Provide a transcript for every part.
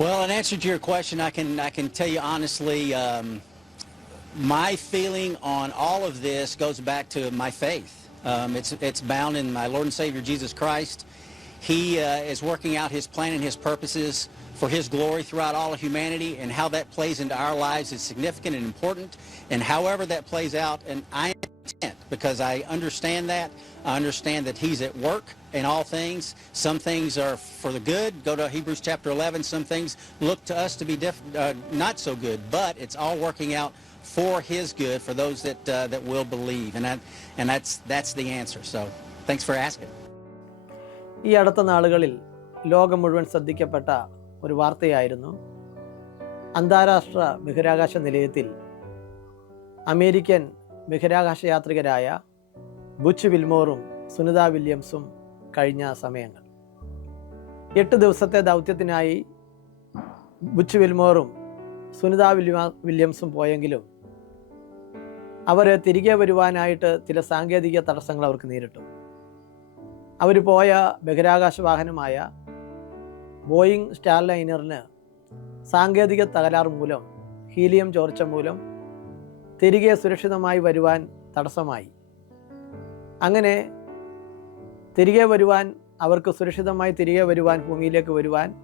Well, in answer to your question, I can I can tell you honestly, um, my feeling on all of this goes back to my faith. Um, it's it's bound in my Lord and Savior Jesus Christ. He uh, is working out His plan and His purposes for His glory throughout all of humanity, and how that plays into our lives is significant and important. And however that plays out, and I because I understand that. I understand that He's at work in all things. Some things are for the good. Go to Hebrews chapter 11. Some things look to us to be uh, not so good, but it's all working out for His good for those that uh, that will believe, and that and that's that's the answer. So, thanks for asking. ഈ അടുത്ത നാളുകളിൽ ലോകം മുഴുവൻ ശ്രദ്ധിക്കപ്പെട്ട ഒരു വാർത്തയായിരുന്നു അന്താരാഷ്ട്ര ബഹിരാകാശ നിലയത്തിൽ അമേരിക്കൻ ബഹിരാകാശ യാത്രികരായ ബുച്ച് വിൽമോറും സുനിത വില്യംസും കഴിഞ്ഞ സമയങ്ങൾ. എട്ട് ദിവസത്തെ ദൗത്യത്തിനായി ബുച്ച് വിൽമോറും സുനിത വില്യ വില്യംസും പോയെങ്കിലും അവർ തിരികെ വരുവാനായിട്ട് ചില സാങ്കേതിക തടസ്സങ്ങൾ അവർക്ക് നേരിട്ടു. അവർ പോയ ബഹിരാകാശ വാഹനമായ ബോയിങ് സ്റ്റാർ ലൈനറിന് സാങ്കേതിക തകരാർ മൂലം ഹീലിയം ചോർച്ച മൂലം തിരികെ സുരക്ഷിതമായി വരുവാൻ തടസ്സമായി. അങ്ങനെ തിരികെ വരുവാൻ അവർക്ക് സുരക്ഷിതമായി തിരികെ വരുവാൻ ഭൂമിയിലേക്ക് വരുവാൻ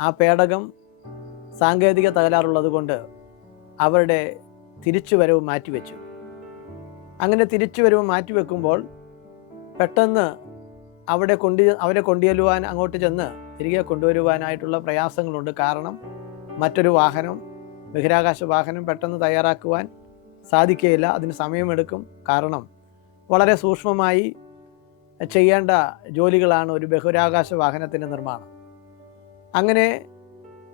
ആ പേടകം സാങ്കേതിക തകരാറുള്ളത് കൊണ്ട് അവരുടെ തിരിച്ചുവരവ് മാറ്റിവെച്ചു. അങ്ങനെ തിരിച്ചുവരവ് മാറ്റിവെക്കുമ്പോൾ പെട്ടെന്ന് അവിടെ കൊണ്ടു അവരെ കൊണ്ടുചെല്ലുവാൻ അങ്ങോട്ട് ചെന്ന് തിരികെ കൊണ്ടുവരുവാനായിട്ടുള്ള പ്രയാസങ്ങളുണ്ട്. കാരണം മറ്റൊരു വാഹനം ബഹിരാകാശ വാഹനം പെട്ടെന്ന് തയ്യാറാക്കുവാൻ സാധിക്കുകയില്ല. അതിന് സമയമെടുക്കും. കാരണം വളരെ സൂക്ഷ്മമായി ചെയ്യേണ്ട ജോലികളാണ് ഒരു ബഹിരാകാശ വാഹനത്തിന്റെ നിർമ്മാണം. അങ്ങനെ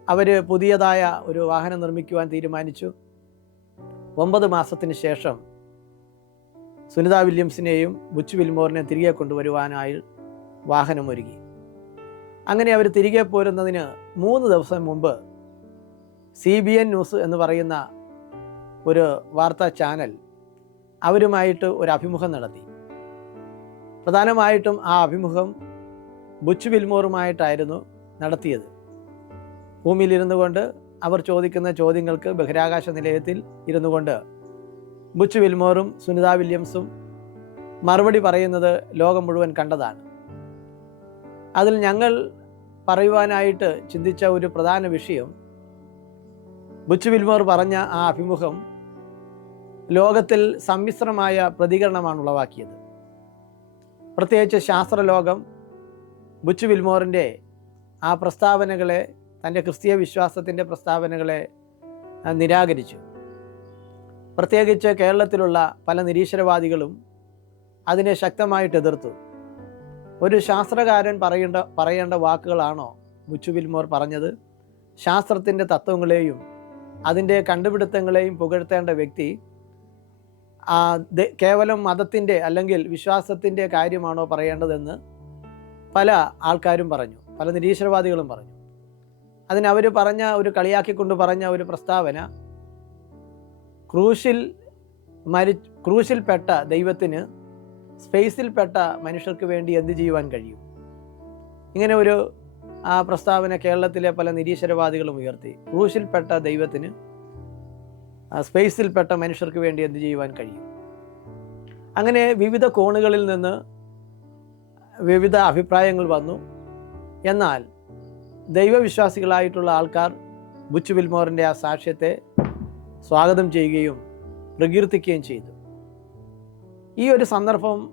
അവർ പുതിയതായ ഒരു വാഹനം നിർമ്മിക്കുവാൻ തീരുമാനിച്ചു. ഒമ്പത് മാസത്തിന് ശേഷം സുനിത വില്യംസിനെയും ബുച്ച് വിൽമോറിനെയും തിരികെ കൊണ്ടുവരുവാനായി വാഹനം ഒരുങ്ങി അങ്ങനെ അവർ തിരികെ പോരുന്നതിന് മൂന്ന് ദിവസം മുമ്പ് സി ബി എൻ ന്യൂസ് എന്ന് പറയുന്ന ഒരു വാർത്താ ചാനൽ അവരുമായിട്ട് ഒരു അഭിമുഖം നടത്തി. പ്രധാനമായിട്ടും ആ അഭിമുഖം ബുച്ച് വിൽമോറുമായിട്ടായിരുന്നു നടത്തിയത്. ഭൂമിയിലിരുന്നു കൊണ്ട് അവർ ചോദിക്കുന്ന ചോദ്യങ്ങൾക്ക് ബഹിരാകാശ നിലയത്തിൽ ഇരുന്നു കൊണ്ട് ബുച്ച് വിൽമോറും സുനിത വില്യംസും മറുപടി പറയുന്നത് ലോകം മുഴുവൻ കണ്ടതാണ്. അതിൽ ഞങ്ങൾ പറയുവാനായിട്ട് ചിന്തിച്ച ഒരു പ്രധാന വിഷയം ബുച്ച് വിൽമോർ പറഞ്ഞ ആ അഭിമുഖം ലോകത്തിൽ സമ്മിശ്രമായ പ്രതികരണമാണ് ഉളവാക്കിയത്. പ്രത്യേകിച്ച് ശാസ്ത്രലോകം ബുച്ച് വിൽമോറിന്റെ ആ പ്രസ്താവനകളെ തന്റെ ക്രിസ്തീയ വിശ്വാസത്തിന്റെ പ്രസ്താവനകളെ നിരാകരിച്ചു. പ്രത്യേകിച്ച് കേരളത്തിലുള്ള പല നിരീശ്വരവാദികളും അതിനെ ശക്തമായിട്ട് എതിർത്തു. ഒരു ശാസ്ത്രകാരൻ പറയേണ്ട പറയേണ്ട വാക്കുകളാണോ ബുച്ചു വിൽമോർ പറഞ്ഞത്? ശാസ്ത്രത്തിന്റെ തത്വങ്ങളെയും അതിന്റെ കണ്ടുപിടുത്തങ്ങളെയും പുകഴ്ത്തേണ്ട വ്യക്തി കേവലം മതത്തിന്റെ അല്ലെങ്കിൽ വിശ്വാസത്തിന്റെ കാര്യമാണോ പറയേണ്ടതെന്ന് പല ആൾക്കാരും പറഞ്ഞു പല നിരീശ്വരവാദികളും പറഞ്ഞു. അതിന് അവർ പറഞ്ഞ ഒരു കളിയാക്കിക്കൊണ്ട് പറഞ്ഞ ഒരു പ്രസ്താവന ക്രൂശിൽ മരി ക്രൂശിൽപ്പെട്ട ദൈവത്തിന് സ്പേസിൽപ്പെട്ട മനുഷ്യർക്ക് വേണ്ടി എന്ത് ചെയ്യുവാൻ കഴിയും? ഇങ്ങനെ ഒരു ആ പ്രസ്താവന കേരളത്തിലെ പല നിരീശ്വരവാദികളും ഉയർത്തി ക്രൂശിൽപ്പെട്ട ദൈവത്തിന് സ്പേസിൽപ്പെട്ട മനുഷ്യർക്ക് വേണ്ടി എന്ത് ചെയ്യുവാൻ കഴിയും? അങ്ങനെ വിവിധ കോണുകളിൽ നിന്ന് വിവിധ അഭിപ്രായങ്ങൾ വന്നു. എന്നാൽ ദൈവവിശ്വാസികളായിട്ടുള്ള ആൾക്കാർ ബുച്ച് വിൽമോറിന്റെ ആ സാക്ഷ്യത്തെ സ്വാഗതം ചെയ്യുകയും പ്രകീർത്തിക്കുകയും ചെയ്തു. ഈ ഒരു സന്ദർഭം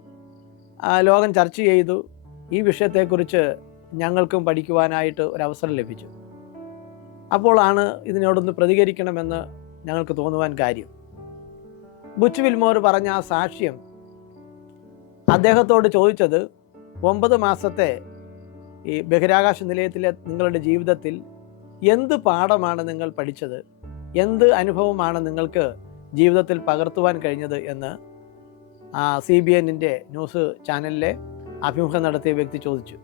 ലോകം ചർച്ച ചെയ്തു. ഈ വിഷയത്തെക്കുറിച്ച് ഞങ്ങൾക്കും പഠിക്കുവാനായിട്ട് ഒരു അവസരം ലഭിച്ചു. അപ്പോഴാണ് ഇതിനോടൊന്ന് പ്രതികരിക്കണമെന്ന് ഞങ്ങൾക്ക് തോന്നുവാൻ കാര്യം. ബുച്ച് വിൽമോർ പറഞ്ഞ ആ സാക്ഷ്യം അദ്ദേഹത്തോട് ചോദിച്ചത് ഒമ്പത് മാസത്തെ ഈ ബഹിരാകാശ നിലയത്തിലെ നിങ്ങളുടെ ജീവിതത്തിൽ എന്ത് പാഠമാണ് നിങ്ങൾ പഠിച്ചത്? എന്ത് അനുഭവമാണ് നിങ്ങൾക്ക് ജീവിതത്തിൽ പകർത്തുവാൻ കഴിഞ്ഞത് എന്ന് സി ബി എന്നിന്റെ ന്യൂസ് ചാനലിലെ അഭിമുഖം നടത്തിയ വ്യക്തി ചോദിച്ചു.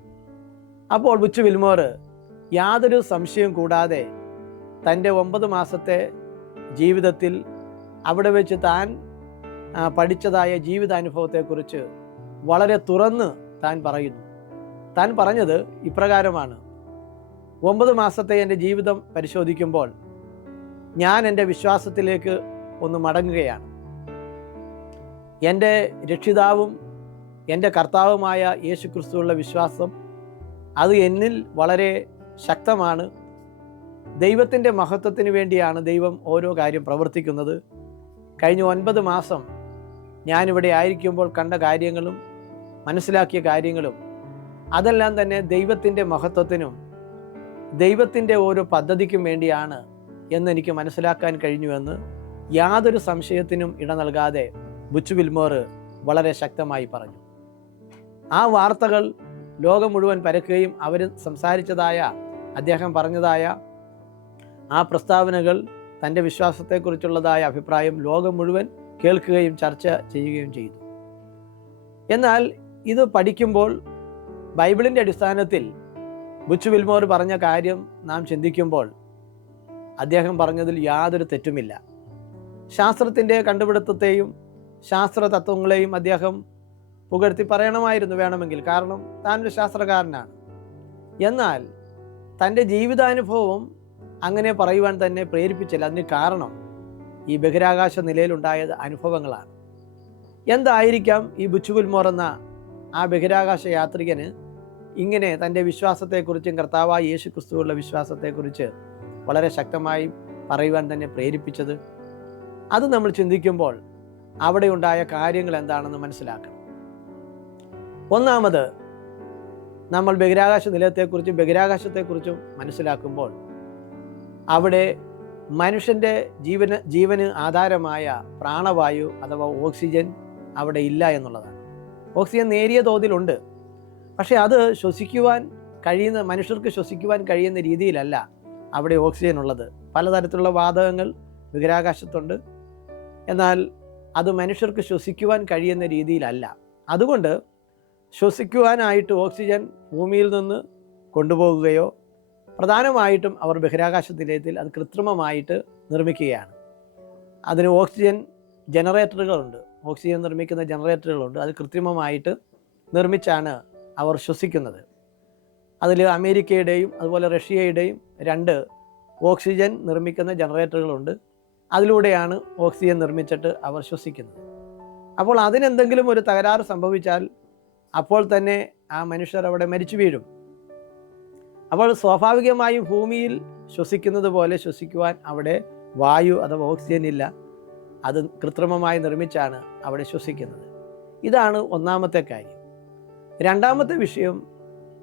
അപ്പോൾ ബുച്ച് വിൽമോർ യാതൊരു സംശയവും കൂടാതെ തന്റെ ഒമ്പത് മാസത്തെ ജീവിതത്തിൽ അവിടെ വെച്ച് താൻ പഠിച്ചതായ ജീവിതാനുഭവത്തെക്കുറിച്ച് വളരെ തുറന്ന് താൻ പറയുന്നു. താൻ പറഞ്ഞത് ഇപ്രകാരമാണ്. ഒമ്പത് മാസത്തെ എന്റെ ജീവിതം പരിശോധിക്കുമ്പോൾ ഞാൻ എന്റെ വിശ്വാസത്തിലേക്ക് ഒന്ന് മടങ്ങുകയാണ്. എന്റെ രക്ഷിതാവും എന്റെ കർത്താവുമായ യേശു ക്രിസ്തുവുള്ള വിശ്വാസം അത് എന്നിൽ വളരെ ശക്തമാണ്. ദൈവത്തിന്റെ മഹത്വത്തിന് വേണ്ടിയാണ് ദൈവം ഓരോ കാര്യം പ്രവർത്തിക്കുന്നത്. കഴിഞ്ഞ ഒൻപത് മാസം ഞാനിവിടെ ആയിരിക്കുമ്പോൾ കണ്ട കാര്യങ്ങളും മനസ്സിലാക്കിയ കാര്യങ്ങളും അതെല്ലാം തന്നെ ദൈവത്തിന്റെ മഹത്വത്തിനും ദൈവത്തിന്റെ ഓരോ പദ്ധതിക്കും വേണ്ടിയാണ് എന്നെനിക്ക് മനസ്സിലാക്കാൻ കഴിഞ്ഞുവെന്ന് യാതൊരു സംശയത്തിനും ഇട നൽകാതെ ബുച്ചു വിൽമോർ വളരെ ശക്തമായി പറഞ്ഞു. ആ വാർത്തകൾ ലോകം മുഴുവൻ പരക്കുകയും അവർ സംസാരിച്ചതായ അദ്ദേഹം പറഞ്ഞതായ ആ പ്രസ്താവനകൾ തന്റെ വിശ്വാസത്തെക്കുറിച്ചുള്ളതായ അഭിപ്രായം ലോകം മുഴുവൻ കേൾക്കുകയും ചർച്ച ചെയ്യുകയും ചെയ്തു. എന്നാൽ ഇത് പഠിക്കുമ്പോൾ ബൈബിളിന്റെ അടിസ്ഥാനത്തിൽ ബുച്ചു വിൽമോർ പറഞ്ഞ കാര്യം നാം ചിന്തിക്കുമ്പോൾ അദ്ദേഹം പറഞ്ഞതിൽ യാതൊരു തെറ്റുമില്ല. ശാസ്ത്രത്തിന്റെ കണ്ടുപിടുത്തത്തെയും ശാസ്ത്ര തത്വങ്ങളെയും അദ്ദേഹം പുകഴ്ത്തി പറയണമായിരുന്നു വേണമെങ്കിൽ. കാരണം താനൊരു ശാസ്ത്രകാരനാണ്. എന്നാൽ തന്റെ ജീവിതാനുഭവം അങ്ങനെ പറയുവാൻ തന്നെ പ്രേരിപ്പിച്ചില്ല. അതിന് കാരണം ഈ ബഹിരാകാശ നിലയിലുണ്ടായത് അനുഭവങ്ങളാണ്. എന്തായിരിക്കാം ഈ ബുച്ചുപുൽമോർ എന്ന ആ ബഹിരാകാശ യാത്രികന് ഇങ്ങനെ തന്റെ വിശ്വാസത്തെക്കുറിച്ചും കർത്താവായ യേശു ക്രിസ്തുവുള്ള വിശ്വാസത്തെക്കുറിച്ച് വളരെ ശക്തമായി പറയുവാൻ തന്നെ പ്രേരിപ്പിച്ചത്? അത് നമ്മൾ ചിന്തിക്കുമ്പോൾ അവിടെ ഉണ്ടായ കാര്യങ്ങൾ എന്താണെന്ന് മനസ്സിലാക്കണം. ഒന്നാമത് നമ്മൾ ബഹിരാകാശ നിലയത്തെക്കുറിച്ചും ബഹിരാകാശത്തെക്കുറിച്ചും മനസ്സിലാക്കുമ്പോൾ അവിടെ മനുഷ്യന്റെ ജീവന് ജീവന് ആധാരമായ പ്രാണവായു അഥവാ ഓക്സിജൻ അവിടെ ഇല്ല എന്നുള്ളതാണ്. ഓക്സിജൻ നേരിയ തോതിലുണ്ട്. പക്ഷേ അത് ശ്വസിക്കുവാൻ കഴിയുന്ന മനുഷ്യർക്ക് ശ്വസിക്കുവാൻ കഴിയുന്ന രീതിയിലല്ല അവിടെ ഓക്സിജൻ ഉള്ളത്. പലതരത്തിലുള്ള വാതകങ്ങൾ ബഹിരാകാശത്തുണ്ട്. എന്നാൽ അത് മനുഷ്യർക്ക് ശ്വസിക്കുവാൻ കഴിയുന്ന രീതിയിലല്ല. അതുകൊണ്ട് ശ്വസിക്കുവാനായിട്ട് ഓക്സിജൻ ഭൂമിയിൽ നിന്ന് കൊണ്ടുപോകുകയോ പ്രധാനമായിട്ടും അവർ ബഹിരാകാശ നിലയത്തിൽ അത് കൃത്രിമമായിട്ട് നിർമ്മിക്കുകയാണ്. അതിന് ഓക്സിജൻ ജനറേറ്ററുകളുണ്ട്. ഓക്സിജൻ നിർമ്മിക്കുന്ന ജനറേറ്ററുകളുണ്ട്. അത് കൃത്രിമമായിട്ട് നിർമ്മിച്ചാണ് അവർ ശ്വസിക്കുന്നത്. അതിൽ അമേരിക്കയുടെയും അതുപോലെ റഷ്യയുടെയും രണ്ട് ഓക്സിജൻ നിർമ്മിക്കുന്ന ജനറേറ്ററുകളുണ്ട്. അതിലൂടെയാണ് ഓക്സിജൻ നിർമ്മിച്ചിട്ട് അവർ ശ്വസിക്കുന്നത്. അപ്പോൾ അതിനെന്തെങ്കിലും ഒരു തകരാറ് സംഭവിച്ചാൽ അപ്പോൾ തന്നെ ആ മനുഷ്യർ അവിടെ മരിച്ചു വീഴും. അപ്പോൾ സ്വാഭാവികമായും ഭൂമിയിൽ ശ്വസിക്കുന്നത് പോലെ ശ്വസിക്കുവാൻ അവിടെ വായു അഥവാ ഓക്സിജൻ ഇല്ല. അത് കൃത്രിമമായി നിർമ്മിച്ചാണ് അവിടെ ശ്വസിക്കുന്നത്. ഇതാണ് ഒന്നാമത്തെ കാര്യം. രണ്ടാമത്തെ വിഷയം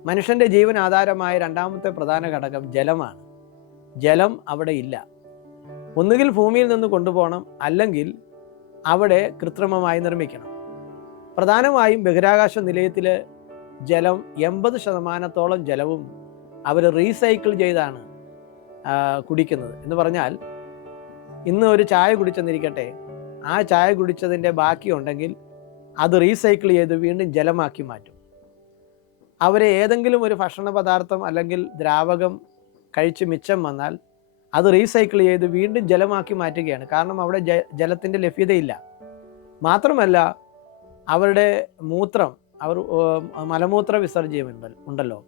മനുഷ്യന്റെ ജീവൻ ആധാരമായ രണ്ടാമത്തെ പ്രധാന ഘടകം ജലമാണ്. ജലം അവിടെ ഇല്ല. ഒന്നുകിൽ ഭൂമിയിൽ നിന്ന് കൊണ്ടുപോകണം അല്ലെങ്കിൽ അവിടെ കൃത്രിമമായി നിർമ്മിക്കണം. പ്രധാനമായും ബഹിരാകാശ നിലയത്തിൽ ജലം എൺപത് ശതമാനത്തോളം ജലവും അവർ റീസൈക്കിൾ ചെയ്താണ് കുടിക്കുന്നത്. എന്ന് പറഞ്ഞാൽ ഇന്ന് ഒരു ചായ കുടിച്ചെന്നിരിക്കട്ടെ. ആ ചായ കുടിച്ചതിന്റെ ബാക്കി ഉണ്ടെങ്കിൽ അത് റീസൈക്കിൾ ചെയ്ത് വീണ്ടും ജലമാക്കി മാറ്റും. അവരെ ഏതെങ്കിലും ഒരു ഭക്ഷണ പദാർത്ഥം അല്ലെങ്കിൽ ദ്രാവകം കഴിച്ച് മിച്ചം വന്നാൽ അത് റീസൈക്കിൾ ചെയ്ത് വീണ്ടും ജലമാക്കി മാറ്റുകയാണ്. കാരണം അവിടെ ജ ജലത്തിന്റെ ലഭ്യതയില്ല. മാത്രമല്ല അവരുടെ മൂത്രം അവർ മലമൂത്ര വിസർജ്യം ഉണ്ടല്ലോ.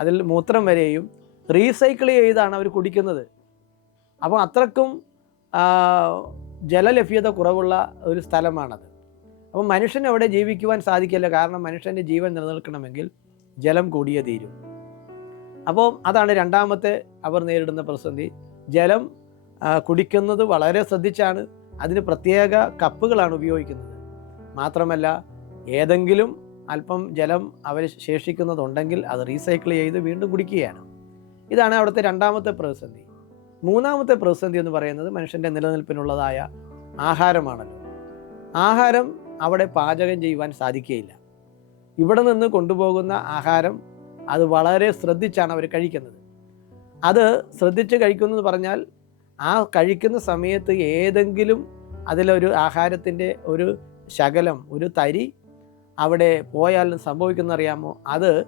അതിൽ മൂത്രം വരെയും റീസൈക്കിൾ ചെയ്താണ് അവർ കുടിക്കുന്നത്. അപ്പോൾ അത്രക്കും ജലലഭ്യത കുറവുള്ള ഒരു സ്ഥലമാണത്. അപ്പോൾ മനുഷ്യന് അവിടെ ജീവിക്കുവാൻ സാധിക്കില്ല. കാരണം മനുഷ്യന്റെ ജീവൻ നിലനിൽക്കണമെങ്കിൽ ജലം കൂടിയേ തീരും. അപ്പോൾ അതാണ് രണ്ടാമത്തെ അവർ നേരിടുന്ന പ്രതിസന്ധി. ജലം കുടിക്കുന്നത് വളരെ ശ്രദ്ധിച്ചാണ് അതിന് പ്രത്യേക കപ്പുകളാണ് ഉപയോഗിക്കുന്നത്. മാത്രമല്ല ഏതെങ്കിലും അല്പം ജലം അവർ ശേഷിക്കുന്നതുണ്ടെങ്കിൽ അത് റീസൈക്കിൾ ചെയ്ത് വീണ്ടും കുടിക്കുകയാണ്. ഇതാണ് അവിടുത്തെ രണ്ടാമത്തെ പ്രതിസന്ധി. മൂന്നാമത്തെ പ്രതിസന്ധി എന്ന് പറയുന്നത് മനുഷ്യന്റെ നിലനിൽപ്പിനുള്ളതായ ആഹാരമാണല്ലോ. ആഹാരം അവിടെ പാചകം ചെയ്യുവാൻ സാധിക്കുകയില്ല. ഇവിടെ നിന്ന് കൊണ്ടുപോകുന്ന ആഹാരം അത് വളരെ ശ്രദ്ധിച്ചാണ് അവർ കഴിക്കുന്നത്. അത് ശ്രദ്ധിച്ച് കഴിക്കുന്നു എന്ന് പറഞ്ഞാൽ ആ കഴിക്കുന്ന സമയത്ത് ഏതെങ്കിലും അതിലൊരു ആഹാരത്തിന്റെ ഒരു ശകലം ഒരു തരി അവിടെ പോയാൽ സംഭവിക്കുന്നറിയാമോ? അത്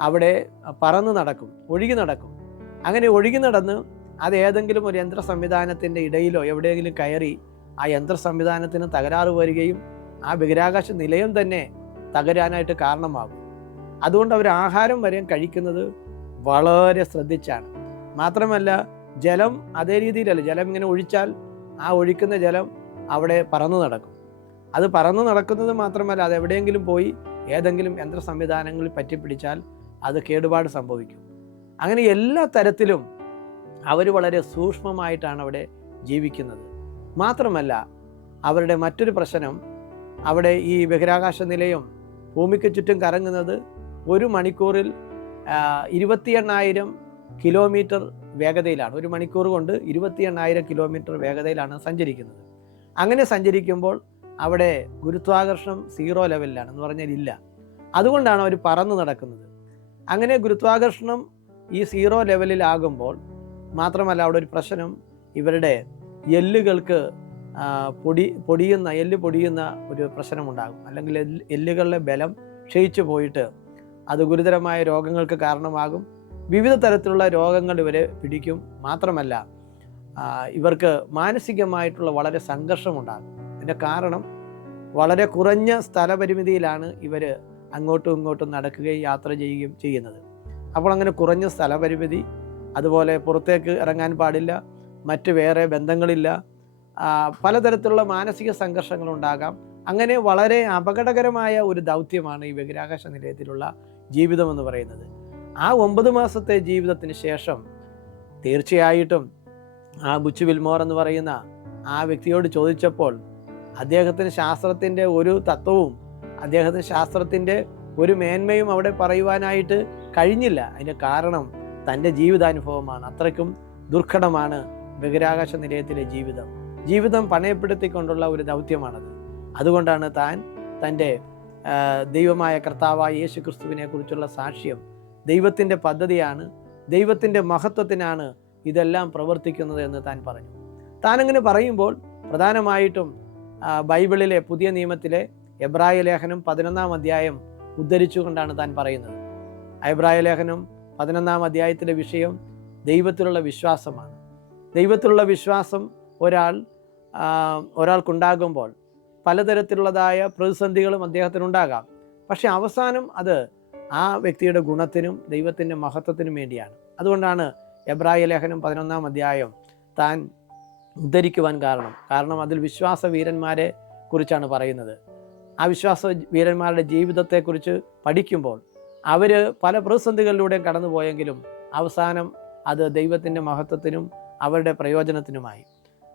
അവിടെ പറന്ന് നടക്കും ഒഴുകി നടക്കും. അങ്ങനെ ഒഴുകി നടന്ന് അത് ഏതെങ്കിലും ഒരു യന്ത്ര സംവിധാനത്തിന്റെ ഇടയിലോ എവിടെയെങ്കിലും കയറി ആ യന്ത്ര സംവിധാനത്തിന് തകരാറ് വരികയും ആ ബഹിരാകാശ നിലയം തന്നെ തകരാനായിട്ട് കാരണമാകും. അതുകൊണ്ട് അവർ ആഹാരം വരെ കഴിക്കുന്നത് വളരെ ശ്രദ്ധിച്ചാണ്. മാത്രമല്ല ജലം അതേ രീതിയിലല്ല ജലം ഇങ്ങനെ ഒഴിച്ചാൽ ആ ഒഴിക്കുന്ന ജലം അവിടെ പറന്നു നടക്കും. അത് പറന്ന് നടക്കുന്നത് മാത്രമല്ല അത് എവിടെയെങ്കിലും പോയി ഏതെങ്കിലും യന്ത്ര സംവിധാനങ്ങളിൽ പറ്റിപ്പിടിച്ചാൽ അത് കേടുപാട് സംഭവിക്കും. അങ്ങനെ എല്ലാ തരത്തിലും അവർ വളരെ സൂക്ഷ്മമായിട്ടാണ് അവിടെ ജീവിക്കുന്നത്. മാത്രമല്ല അവരുടെ മറ്റൊരു പ്രശ്നം അവിടെ ഈ ബഹിരാകാശ നിലയം ഭൂമിക്ക് ചുറ്റും കറങ്ങുന്നത് ഒരു മണിക്കൂറിൽ ഇരുപത്തി എണ്ണായിരം കിലോമീറ്റർ വേഗതയിലാണ്. ഒരു മണിക്കൂർ കൊണ്ട് ഇരുപത്തി എണ്ണായിരം കിലോമീറ്റർ വേഗതയിലാണ് സഞ്ചരിക്കുന്നത്. അങ്ങനെ സഞ്ചരിക്കുമ്പോൾ അവിടെ ഗുരുത്വാകർഷണം സീറോ ലെവലിലാണ് എന്ന് പറഞ്ഞാൽ ഇല്ല. അതുകൊണ്ടാണ് അവർ പറന്ന് നടക്കുന്നത്. അങ്ങനെ ഗുരുത്വാകർഷണം ഈ സീറോ ലെവലിലാകുമ്പോൾ മാത്രമല്ല അവിടെ ഒരു പ്രശ്നം ഇവരുടെ എല്ലുകൾക്ക് പൊടി പൊടിയുന്ന എല്ല് പൊടിയുന്ന ഒരു പ്രശ്നമുണ്ടാകും. അല്ലെങ്കിൽ എല്ല് എല്ലുകളുടെ ബലം ക്ഷയിച്ചു പോയിട്ട് അത് ഗുരുതരമായ രോഗങ്ങൾക്ക് കാരണമാകും. വിവിധ തരത്തിലുള്ള രോഗങ്ങൾ ഇവരെ പിടിക്കും. മാത്രമല്ല ഇവർക്ക് മാനസികമായിട്ടുള്ള വളരെ സംഘർഷമുണ്ടാകും. അതിന്റെ കാരണം വളരെ കുറഞ്ഞ സ്ഥലപരിമിതിയിലാണ് ഇവർ അങ്ങോട്ടും ഇങ്ങോട്ടും നടക്കുകയും യാത്ര ചെയ്യുകയും ചെയ്യുന്നത്. അപ്പോൾ അങ്ങനെ കുറഞ്ഞ സ്ഥലപരിമിതി അതുപോലെ പുറത്തേക്ക് ഇറങ്ങാൻ പാടില്ല മറ്റ് വേറെ ബന്ധങ്ങളില്ല പലതരത്തിലുള്ള മാനസിക സംഘർഷങ്ങളുണ്ടാകാം. അങ്ങനെ വളരെ അപകടകരമായ ഒരു ദൗത്യമാണ് ഈ ബഹിരാകാശ നിലയത്തിലുള്ള ജീവിതം എന്ന് പറയുന്നത്. ആ ഒമ്പത് മാസത്തെ ജീവിതത്തിന് ശേഷം തീർച്ചയായിട്ടും ആ ബുച്ചു വിൽമോർ എന്ന് പറയുന്ന ആ വ്യക്തിയോട് ചോദിച്ചപ്പോൾ അദ്ദേഹത്തിന് ശാസ്ത്രത്തിന്റെ ഒരു തത്വവും അദ്ദേഹത്തിന് ശാസ്ത്രത്തിന്റെ ഒരു മേന്മയും അവിടെ പറയുവാനായിട്ട് കഴിഞ്ഞില്ല. അതിന്റെ കാരണം തന്റെ ജീവിതാനുഭവമാണ്. അത്രയ്ക്കും ദുർഘടമാണ് ബഹിരാകാശ നിലയത്തിലെ ജീവിതം. ജീവിതം പണയപ്പെടുത്തിക്കൊണ്ടുള്ള ഒരു ദൗത്യമാണത്. അതുകൊണ്ടാണ് താൻ തന്റെ ദൈവമായ കർത്താവായ യേശു ക്രിസ്തുവിനെ കുറിച്ചുള്ള സാക്ഷ്യം. ദൈവത്തിന്റെ പദ്ധതിയാണ് ദൈവത്തിന്റെ മഹത്വത്തിനാണ് ഇതെല്ലാം പ്രവർത്തിക്കുന്നത് എന്ന് താൻ പറഞ്ഞു. താനങ്ങനെ പറയുമ്പോൾ പ്രധാനമായിട്ടും ബൈബിളിലെ പുതിയ നിയമത്തിലെ എബ്രായ ലേഖനം പതിനൊന്നാം അധ്യായം ഉദ്ധരിച്ചുകൊണ്ടാണ് താൻ പറയുന്നത്. എബ്രായ ലേഖനം പതിനൊന്നാം അധ്യായത്തിലെ വിഷയം ദൈവത്തിലുള്ള വിശ്വാസമാണ്. ദൈവത്തിലുള്ള വിശ്വാസം ഒരാൾ ഒരാൾക്കുണ്ടാകുമ്പോൾ പലതരത്തിലുള്ളതായ പ്രതിസന്ധികളും അദ്ദേഹത്തിനുണ്ടാകാം. പക്ഷെ അവസാനം അത് ആ വ്യക്തിയുടെ ഗുണത്തിനും ദൈവത്തിന്റെ മഹത്വത്തിനും വേണ്ടിയാണ്. അതുകൊണ്ടാണ് എബ്രായ ലേഖനം പതിനൊന്നാം അധ്യായം താൻ ഉദ്ധരിക്കുവാൻ കാരണം. കാരണം അതിൽ വിശ്വാസ വീരന്മാരെ കുറിച്ചാണ് പറയുന്നത്. ആ വിശ്വാസ വീരന്മാരുടെ ജീവിതത്തെക്കുറിച്ച് പഠിക്കുമ്പോൾ അവർ പല പ്രതിസന്ധികളിലൂടെയും കടന്നുപോയെങ്കിലും അവസാനം അത് ദൈവത്തിന്റെ മഹത്വത്തിനും അവരുടെ പ്രയോജനത്തിനുമായി.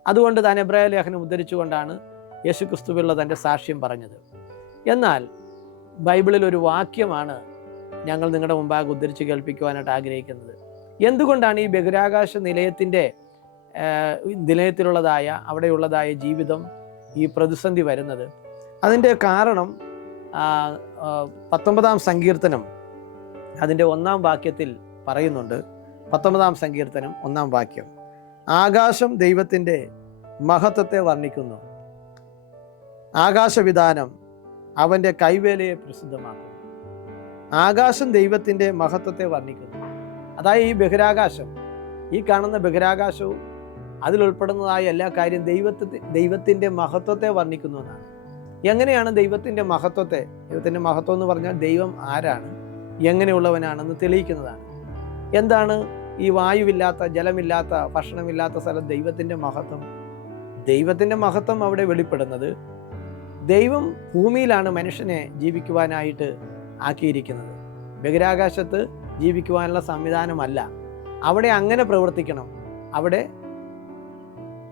അതുകൊണ്ട് താൻ എബ്രായ ലേഖനം ഉദ്ധരിച്ചുകൊണ്ടാണ് യേശു ക്രിസ്തുവിലുള്ള തന്റെ സാക്ഷ്യം പറഞ്ഞത്. എന്നാൽ ബൈബിളിൽ ഒരു വാക്യമാണ് ഞങ്ങൾ നിങ്ങളുടെ മുമ്പാകെ ഉദ്ധരിച്ച് കേൾപ്പിക്കുവാനായിട്ട് ആഗ്രഹിക്കുന്നത്. എന്തുകൊണ്ടാണ് ഈ ബഹിരാകാശ നിലയത്തിന്റെ നിലയത്തിലുള്ളതായ അവിടെയുള്ളതായ ജീവിതം ഈ പ്രതിസന്ധി വരുന്നത്. അതിന്റെ കാരണം പത്തൊമ്പതാം സങ്കീർത്തനം അതിന്റെ ഒന്നാം വാക്യത്തിൽ പറയുന്നുണ്ട്. പത്തൊമ്പതാം സങ്കീർത്തനം ഒന്നാം വാക്യം. ആകാശം ദൈവത്തിന്റെ മഹത്വത്തെ വർണിക്കുന്നു. ആകാശവിധാനം അവന്റെ കൈവേലയെ പ്രസിദ്ധമാക്കുന്നു. ആകാശം ദൈവത്തിന്റെ മഹത്വത്തെ വർണിക്കുന്നു. അതായത് ഈ ബഹിരാകാശം ഈ കാണുന്ന ബഹിരാകാശവും അതിലുൾപ്പെടുന്നതായ എല്ലാ കാര്യം ദൈവത്തെ ദൈവത്തിന്റെ മഹത്വത്തെ വർണിക്കുന്നതാണ് എങ്ങനെയാണ് ദൈവത്തിന്റെ മഹത്വത്തെ ദൈവത്തിന്റെ മഹത്വം എന്ന് പറഞ്ഞാൽ ദൈവം ആരാണ് എങ്ങനെയുള്ളവനാണെന്ന് തെളിയിക്കുന്നതാണ്. എന്താണ് ഈ വായുവില്ലാത്ത ജലമില്ലാത്ത ഭക്ഷണമില്ലാത്ത സ്ഥലം ദൈവത്തിന്റെ മഹത്വം? ദൈവത്തിന്റെ മഹത്വം അവിടെ വെളിപ്പെടുന്നത് ദൈവം ഭൂമിയിലാണ് മനുഷ്യനെ ജീവിക്കുവാനായിട്ട് ആക്കിയിരിക്കുന്നത്. ബഹിരാകാശത്ത് ജീവിക്കുവാനുള്ള സംവിധാനമല്ല. അവിടെ അങ്ങനെ പ്രവർത്തിക്കണം. അവിടെ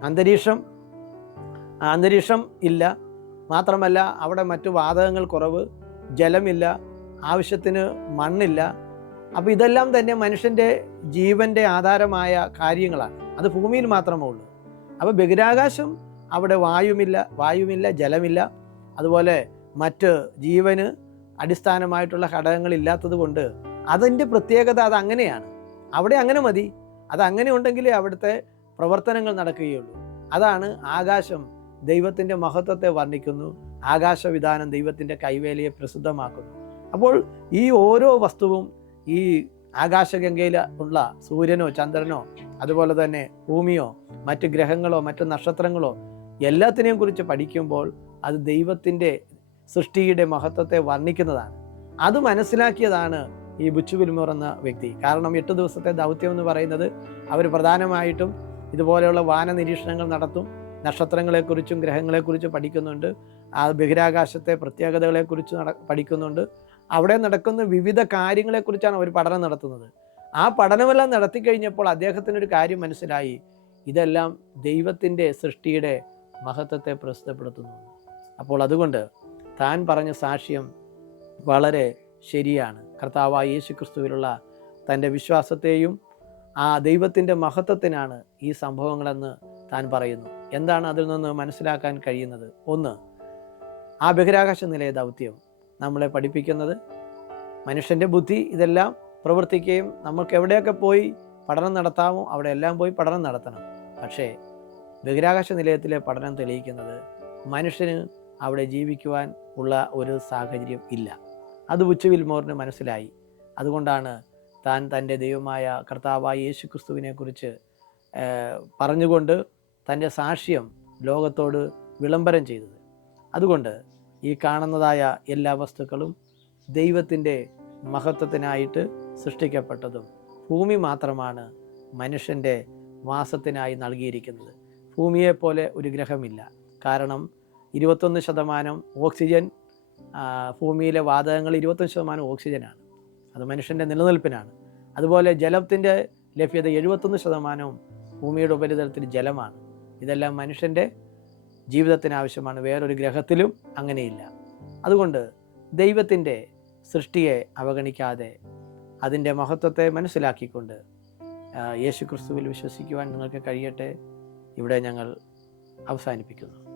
അന്തരീക്ഷം അന്തരീക്ഷം ഇല്ല. മാത്രമല്ല അവിടെ മറ്റു വാതകങ്ങൾ കുറവ് ജലമില്ല ആവശ്യത്തിന് മണ്ണില്ല. അപ്പോൾ ഇതെല്ലാം തന്നെ മനുഷ്യന്റെ ജീവന്റെ ആധാരമായ കാര്യങ്ങളാണ്. അത് ഭൂമിയിൽ മാത്രമേ ഉള്ളൂ. അപ്പോൾ ബഹിരാകാശം അവിടെ വായുമില്ല വായുമില്ല ജലമില്ല. അതുപോലെ മറ്റ് ജീവന് അടിസ്ഥാനമായിട്ടുള്ള ഘടകങ്ങൾ ഇല്ലാത്തത് കൊണ്ട് അതിന്റെ പ്രത്യേകത അത് അങ്ങനെയാണ്. അവിടെ അങ്ങനെ മതി. അത് അങ്ങനെ ഉണ്ടെങ്കിലേ അവിടുത്തെ പ്രവർത്തനങ്ങൾ നടക്കുകയുള്ളൂ. അതാണ് ആകാശം ദൈവത്തിന്റെ മഹത്വത്തെ വർണിക്കുന്നു. ആകാശവിധാനം ദൈവത്തിന്റെ കൈവേലയെ പ്രസിദ്ധമാക്കുന്നു. അപ്പോൾ ഈ ഓരോ വസ്തുവും ഈ ആകാശഗംഗയിൽ ഉള്ള സൂര്യനോ ചന്ദ്രനോ അതുപോലെ തന്നെ ഭൂമിയോ മറ്റ് ഗ്രഹങ്ങളോ മറ്റ് നക്ഷത്രങ്ങളോ എല്ലാത്തിനെയും കുറിച്ച് പഠിക്കുമ്പോൾ അത് ദൈവത്തിന്റെ സൃഷ്ടിയുടെ മഹത്വത്തെ വർണിക്കുന്നതാണ്. അത് മനസ്സിലാക്കിയതാണ് ഈ ബുച്ചു എന്ന വ്യക്തി. കാരണം എട്ട് ദിവസത്തെ ദൗത്യം എന്ന് പറയുന്നത് അവർ പ്രധാനമായിട്ടും ഇതുപോലെയുള്ള വാന നിരീക്ഷണങ്ങൾ നടത്തും. നക്ഷത്രങ്ങളെക്കുറിച്ചും ഗ്രഹങ്ങളെക്കുറിച്ചും പഠിക്കുന്നുണ്ട്. ആ ബഹിരാകാശത്തെ പ്രത്യേകതകളെക്കുറിച്ച് നട പഠിക്കുന്നുണ്ട്. അവിടെ നടക്കുന്ന വിവിധ കാര്യങ്ങളെക്കുറിച്ചാണ് അവർ പഠനം നടത്തുന്നത്. ആ പഠനമെല്ലാം നടത്തി കഴിഞ്ഞപ്പോൾ അദ്ദേഹത്തിനൊരു കാര്യം മനസ്സിലായി. ഇതെല്ലാം ദൈവത്തിന്റെ സൃഷ്ടിയുടെ മഹത്വത്തെ പ്രസിദ്ധപ്പെടുത്തുന്നു. അപ്പോൾ അതുകൊണ്ട് താൻ പറഞ്ഞ സാക്ഷ്യം വളരെ ശരിയാണ്. കർത്താവായ യേശു ക്രിസ്തുവിലുള്ള തന്റെ വിശ്വാസത്തെയും ആ ദൈവത്തിന്റെ മഹത്വത്തിനാണ് ഈ സംഭവങ്ങളെന്ന് താൻ പറയുന്നു. എന്താണ് അതിൽ നിന്ന് മനസ്സിലാക്കാൻ കഴിയുന്നത്? ഒന്ന് ആ ബഹിരാകാശ നിലയ ദൗത്യം നമ്മളെ പഠിപ്പിക്കുന്നത്. മനുഷ്യന്റെ ബുദ്ധി ഇതെല്ലാം പ്രവർത്തിക്കുകയും നമുക്ക് എവിടെയൊക്കെ പോയി പഠനം നടത്താമോ അവിടെ എല്ലാം പോയി പഠനം നടത്തണം. പക്ഷേ ബഹിരാകാശ നിലയത്തിലെ പഠനം തെളിയിക്കുന്നത് മനുഷ്യന് അവിടെ ജീവിക്കുവാൻ ഉള്ള ഒരു സാഹചര്യം ഇല്ല. അത് ബുച്ചു വിൽമോറിന് മനസ്സിലായി. അതുകൊണ്ടാണ് താൻ തന്റെ ദൈവമായ കർത്താവായ യേശു ക്രിസ്തുവിനെക്കുറിച്ച് പറഞ്ഞുകൊണ്ട് തന്റെ സാക്ഷ്യം ലോകത്തോട് വിളംബരം ചെയ്തത്. അതുകൊണ്ട് ഈ കാണുന്നതായ എല്ലാ വസ്തുക്കളും ദൈവത്തിന്റെ മഹത്വത്തിനായിട്ട് സൃഷ്ടിക്കപ്പെട്ടതും ഭൂമി മാത്രമാണ് മനുഷ്യന്റെ വാസത്തിനായി നൽകിയിരിക്കുന്നത്. ഭൂമിയെപ്പോലെ ഒരു ഗ്രഹമില്ല. കാരണം ഇരുപത്തൊന്ന് ശതമാനം ഓക്സിജൻ ഭൂമിയിലെ വാതകങ്ങൾ ഇരുപത്തൊന്ന് ശതമാനം ഓക്സിജനാണ്. അത് മനുഷ്യന്റെ നിലനിൽപ്പിനാണ്. അതുപോലെ ജലത്തിന്റെ ലഭ്യത എഴുപത്തൊന്ന് ശതമാനവും ഭൂമിയുടെ ഉപരിതലത്തിൽ ജലമാണ്. ഇതെല്ലാം മനുഷ്യന്റെ ജീവിതത്തിന് ആവശ്യമാണ്. വേറൊരു ഗ്രഹത്തിലും അങ്ങനെയില്ല. അതുകൊണ്ട് ദൈവത്തിന്റെ സൃഷ്ടിയെ അവഗണിക്കാതെ അതിന്റെ മഹത്വത്തെ മനസ്സിലാക്കിക്കൊണ്ട് യേശുക്രിസ്തുവിൽ യേശു ക്രിസ്തുവിൽ വിശ്വസിക്കുവാൻ നിങ്ങൾക്ക് കഴിയട്ടെ. ഇവിടെ ഞങ്ങൾ അവസാനിപ്പിക്കുന്നു.